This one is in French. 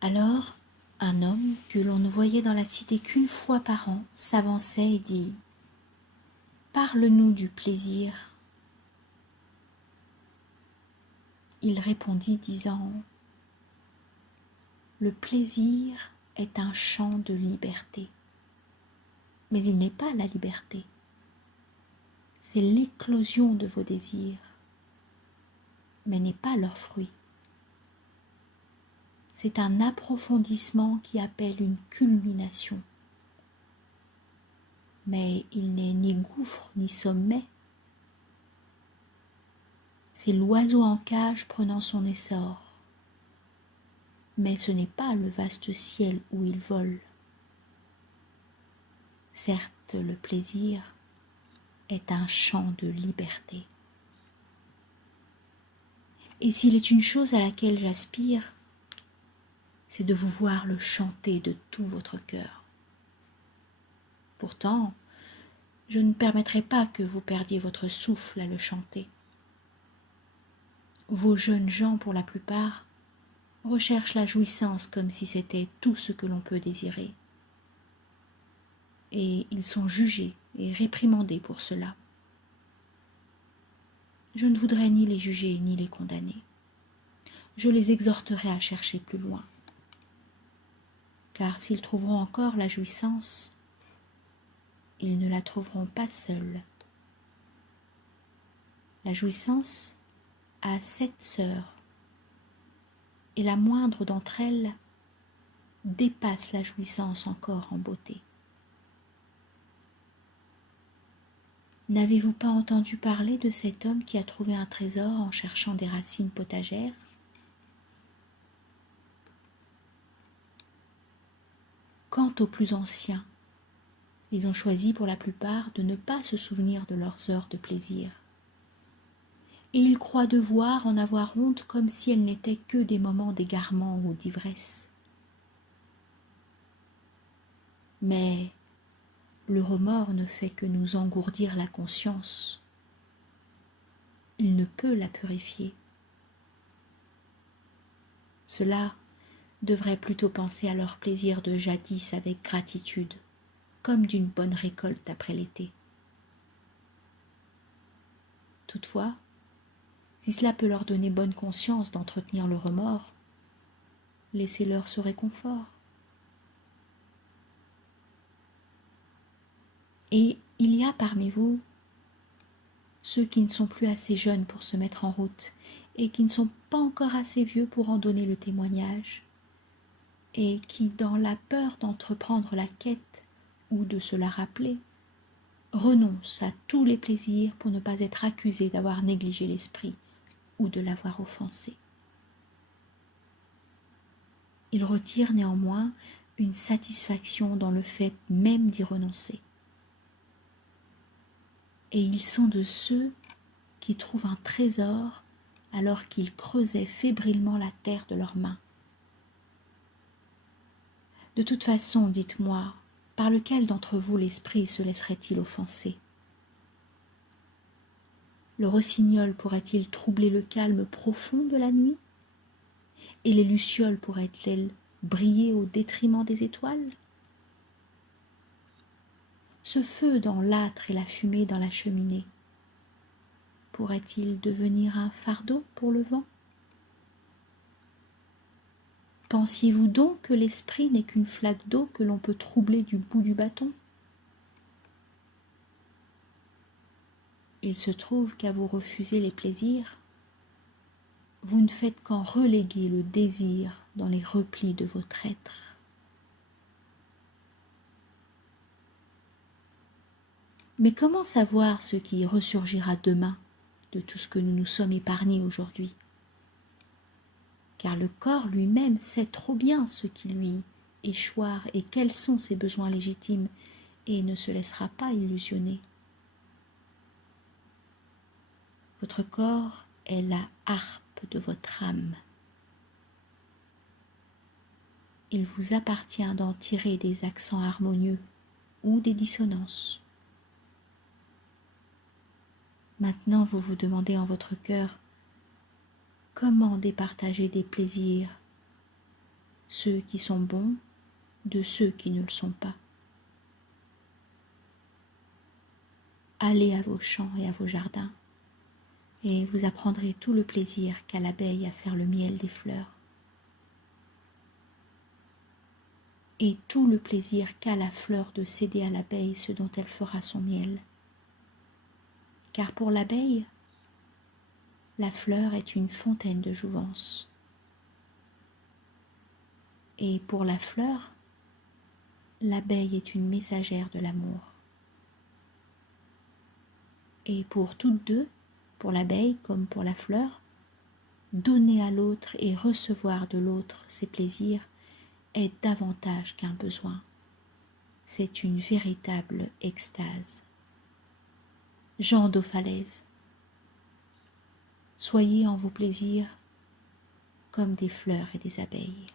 Alors, un homme que l'on ne voyait dans la cité qu'une fois par an s'avançait et dit « Parle-nous du plaisir ». Il répondit disant « Le plaisir est un champ de liberté, mais il n'est pas la liberté, c'est l'éclosion de vos désirs, mais n'est pas leur fruit. C'est un approfondissement qui appelle une culmination, mais il n'est ni gouffre ni sommet. C'est l'oiseau en cage prenant son essor, mais ce n'est pas le vaste ciel où il vole. Certes, le plaisir est un champ de liberté. Et s'il est une chose à laquelle j'aspire, c'est de vous voir le chanter de tout votre cœur. Pourtant, je ne permettrai pas que vous perdiez votre souffle à le chanter. Vos jeunes gens, pour la plupart, recherchent la jouissance comme si c'était tout ce que l'on peut désirer. Et ils sont jugés et réprimandés pour cela. Je ne voudrais ni les juger ni les condamner. Je les exhorterai à chercher plus loin. Car s'ils trouveront encore la jouissance, ils ne la trouveront pas seuls. La jouissance a 7 sœurs, et la moindre d'entre elles dépasse la jouissance encore en beauté. N'avez-vous pas entendu parler de cet homme qui a trouvé un trésor en cherchant des racines potagères ? Quant aux plus anciens, ils ont choisi pour la plupart de ne pas se souvenir de leurs heures de plaisir. Et ils croient devoir en avoir honte comme si elles n'étaient que des moments d'égarement ou d'ivresse. Mais le remords ne fait que nous engourdir la conscience. Il ne peut la purifier. Cela devrait plutôt penser à leur plaisir de jadis avec gratitude, comme d'une bonne récolte après l'été. Toutefois, si cela peut leur donner bonne conscience d'entretenir le remords, laissez-leur ce réconfort. Et il y a parmi vous ceux qui ne sont plus assez jeunes pour se mettre en route et qui ne sont pas encore assez vieux pour en donner le témoignage, et qui, dans la peur d'entreprendre la quête ou de se la rappeler, renoncent à tous les plaisirs pour ne pas être accusés d'avoir négligé l'esprit ou de l'avoir offensé. Ils retirent néanmoins une satisfaction dans le fait même d'y renoncer. Et ils sont de ceux qui trouvent un trésor alors qu'ils creusaient fébrilement la terre de leurs mains. De toute façon, dites-moi, par lequel d'entre vous l'esprit se laisserait-il offenser ? Le rossignol pourrait-il troubler le calme profond de la nuit ? Et les lucioles pourraient-elles briller au détriment des étoiles ? Ce feu dans l'âtre et la fumée dans la cheminée, pourrait-il devenir un fardeau pour le vent ? Pensiez-vous donc que l'esprit n'est qu'une flaque d'eau que l'on peut troubler du bout du bâton ? Il se trouve qu'à vous refuser les plaisirs, vous ne faites qu'en reléguer le désir dans les replis de votre être. Mais comment savoir ce qui ressurgira demain de tout ce que nous nous sommes épargnés aujourd'hui ? Car le corps lui-même sait trop bien ce qui lui échoir et quels sont ses besoins légitimes et ne se laissera pas illusionner. Votre corps est la harpe de votre âme. Il vous appartient d'en tirer des accents harmonieux ou des dissonances. Maintenant, vous vous demandez en votre cœur comment départager des plaisirs ceux qui sont bons de ceux qui ne le sont pas. Allez à vos champs et à vos jardins, et vous apprendrez tout le plaisir qu'a l'abeille à faire le miel des fleurs, et tout le plaisir qu'a la fleur de céder à l'abeille ce dont elle fera son miel. Car pour l'abeille, la fleur est une fontaine de jouvence. Et pour la fleur, l'abeille est une messagère de l'amour. Et pour toutes deux, pour l'abeille comme pour la fleur, donner à l'autre et recevoir de l'autre ses plaisirs est davantage qu'un besoin. C'est une véritable extase. Jean d'Aufalaise, soyez en vos plaisirs comme des fleurs et des abeilles.